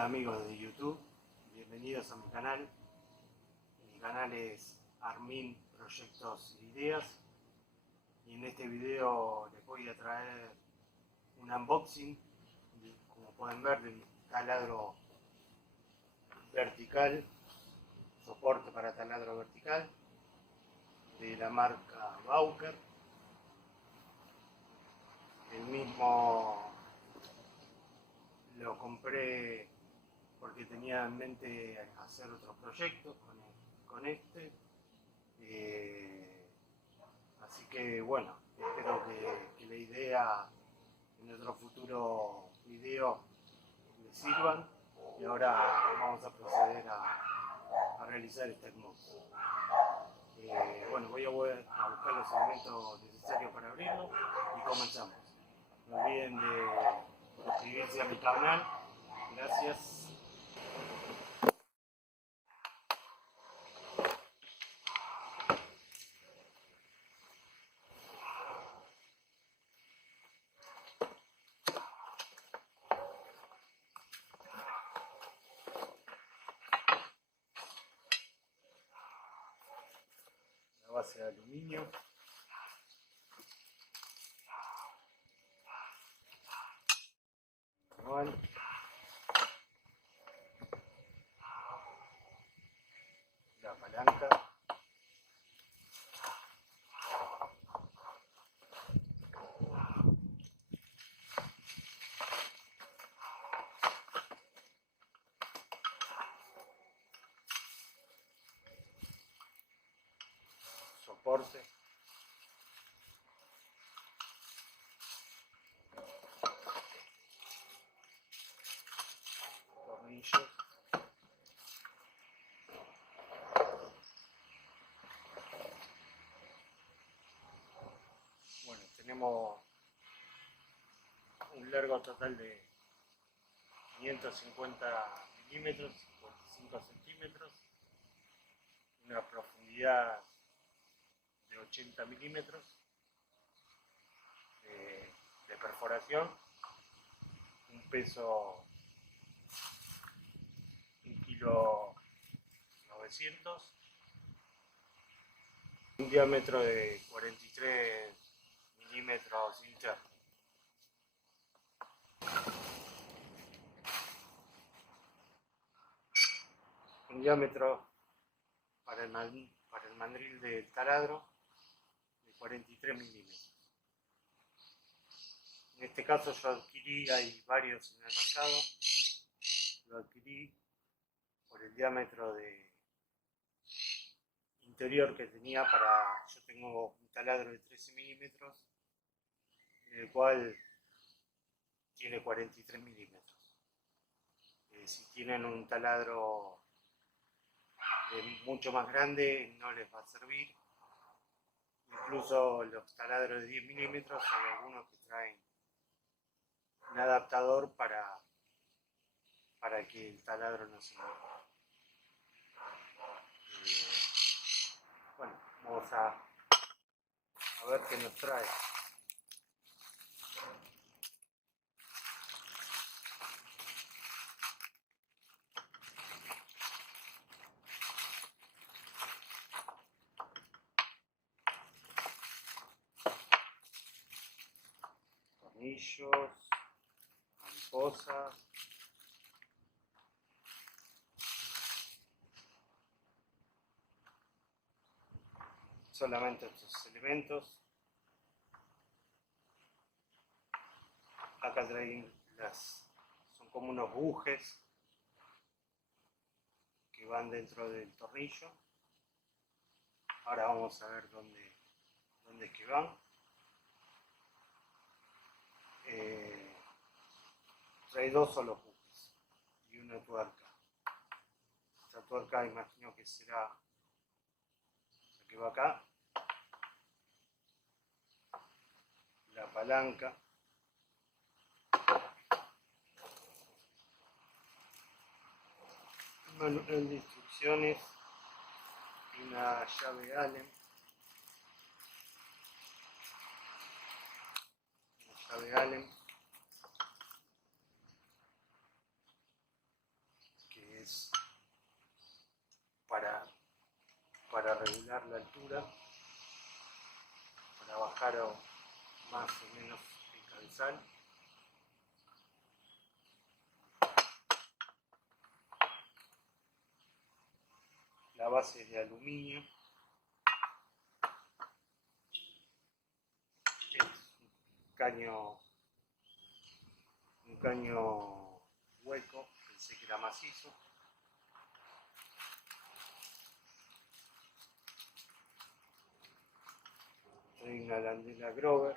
Hola amigos de YouTube, bienvenidos a mi canal. Mi canal es Armin Proyectos e Ideas y en este video les voy a traer un unboxing, como pueden ver, de un taladro vertical, soporte para taladro vertical de la marca Bauker. El mismo lo compré porque tenía en mente hacer otros proyectos con este. Así que bueno, espero que la idea en otro futuro video les sirvan. Y ahora vamos a proceder a realizar este unboxing. Bueno, voy a buscar los elementos necesarios para abrirlo y comenzamos. No olviden de suscribirse a mi canal. Gracias. La base de aluminio. Manual. La palanca. Soporte. Tornillos. Bueno, tenemos un largo total de 550 milímetros, 55 centímetros, una profundidad de 80 milímetros de perforación, un peso 1,9 kg, un diámetro de 43 milímetros internos. Un diámetro para el mandril del taladro de 43 milímetros. En este caso yo adquirí, hay varios en el mercado, lo adquirí por el diámetro interior que tenía yo tengo un taladro de 13 milímetros, el cual tiene 43 milímetros. Si tienen un taladro mucho más grande no les va a servir. Incluso los taladros de 10 milímetros hay algunos que traen un adaptador para que el taladro no se mueva. Bueno, vamos a ver qué nos trae. Tornillos, mariposas, solamente estos elementos. Acá traen son como unos bujes que van dentro del tornillo. Ahora vamos a ver dónde es que van. Trae dos solos bujes y una tuerca. Esta tuerca imagino que será la que va acá. La palanca. Manual de instrucciones y una llave Allen. trabajar más o menos el cabezal. La base es de aluminio. Es un caño hueco, pensé que era macizo. Hay una arandela Grover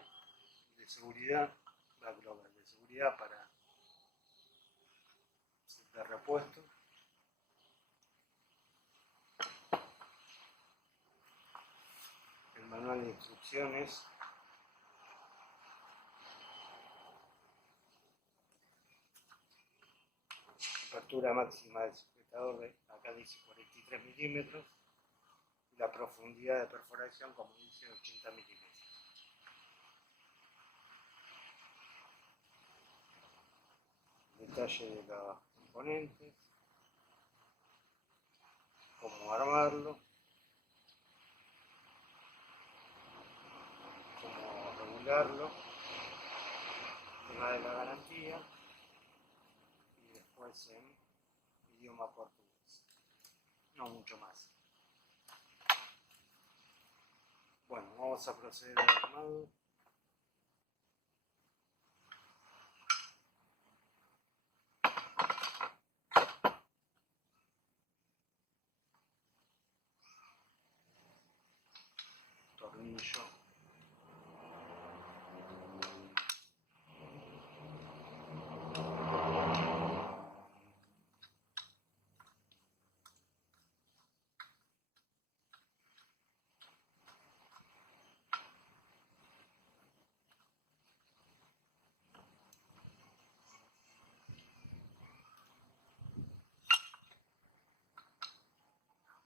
de seguridad, la Grover de seguridad para de repuesto. El manual de instrucciones. Apertura máxima del sujetador, acá dice 43 milímetros. La profundidad de perforación, como dice, 80 milímetros. Detalle de los componentes, cómo armarlo, cómo regularlo, tema de la garantía y después en idioma portugués. No mucho más. Bueno, vamos a proceder al armado. Tornillo.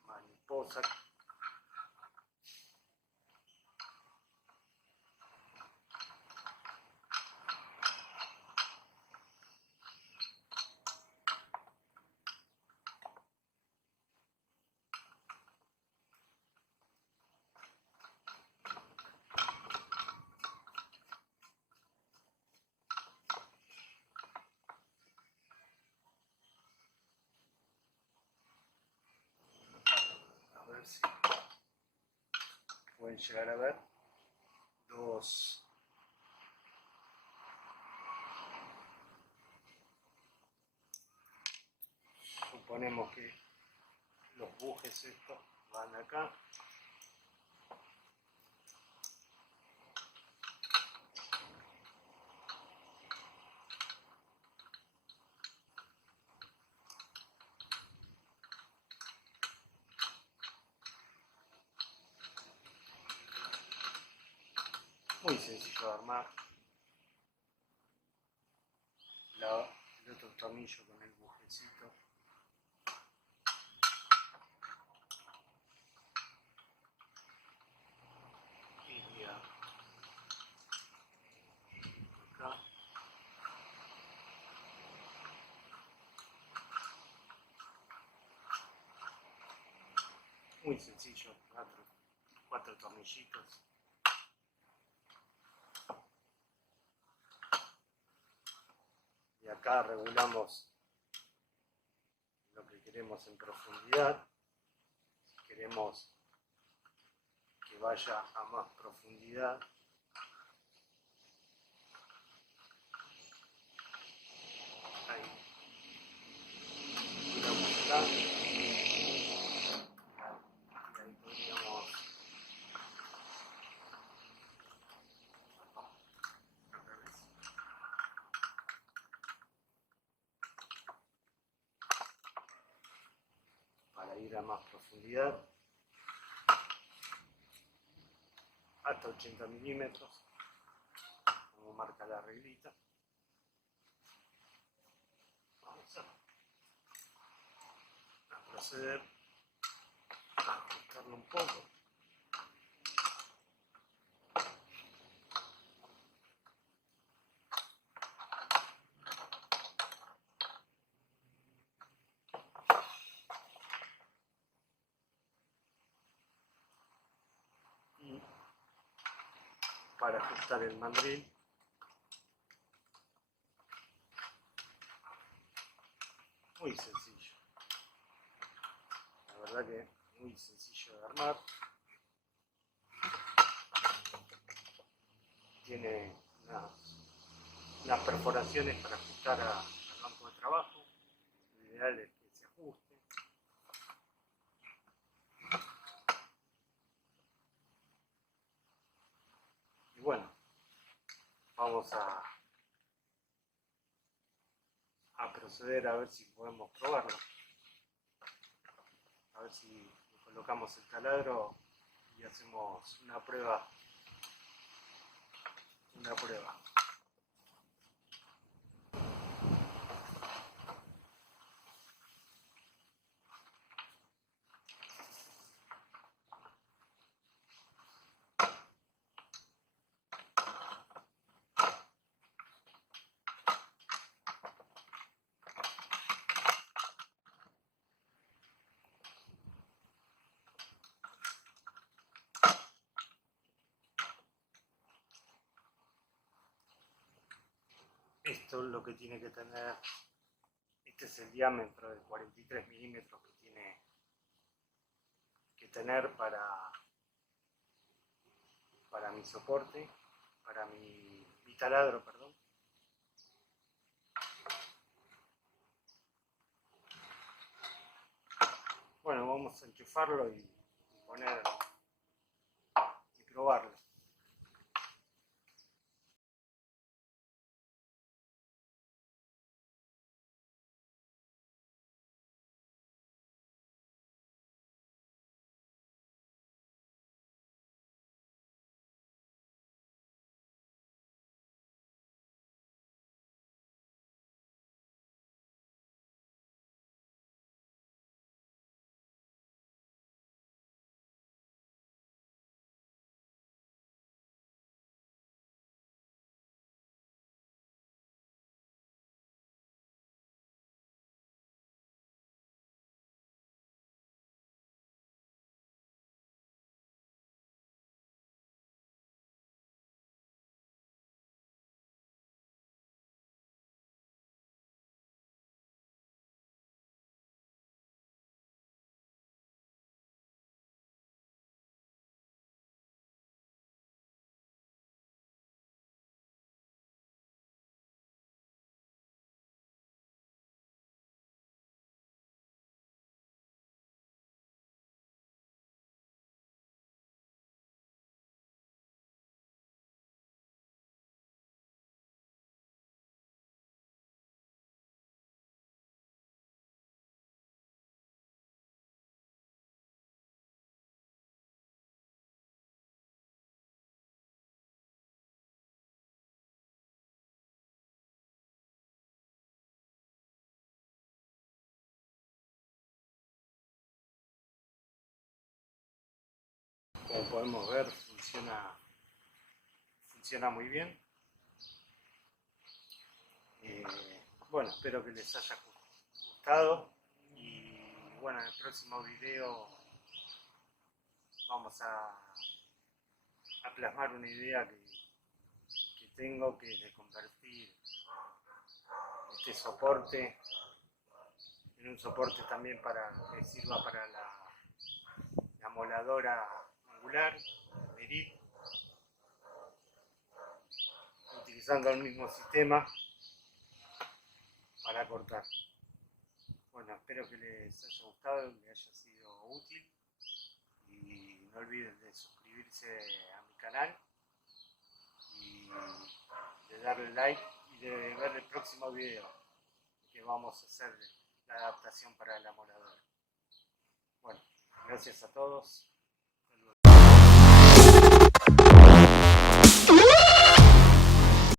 Mariposa. A ver si pueden llegar a ver dos suponemos que los bujes estos van acá. Muy sencillo de armar. El otro tornillo con el bujecito. Y ya. Acá. Muy sencillo, cuatro tornillitos. Y acá regulamos lo que queremos en profundidad. Si queremos que vaya a más profundidad, ahí regulamos acá. Y ahí podríamos al revés. Para ir a más profundidad. Hasta 80 milímetros, como marca la reglita. Vamos a proceder a ajustarlo un poco. Y para ajustar el mandril. Muy sencillo, la verdad que muy sencillo de armar. Tiene unas perforaciones para ajustar al banco de trabajo. Lo ideal es que se ajuste. Y bueno, vamos a proceder a ver si podemos probarlo. A ver si colocamos el taladro y hacemos una prueba. Esto es lo que tiene que tener. Este es el diámetro de 43 milímetros que tiene que tener para mi soporte, para mi taladro, perdón. Bueno, vamos a enchufarlo y poner y probarlo. Como podemos ver, funciona muy bien. Bueno, espero que les haya gustado y bueno, en el próximo video vamos a plasmar una idea que tengo, que es de convertir este soporte en un soporte también que sirva para la moladora angular, Merit, utilizando el mismo sistema para cortar. Bueno, espero que les haya gustado, que les haya sido útil y no olviden de suscribirse a mi canal y de darle like y de ver el próximo video que vamos a hacer la adaptación para la moladora. Bueno, gracias a todos.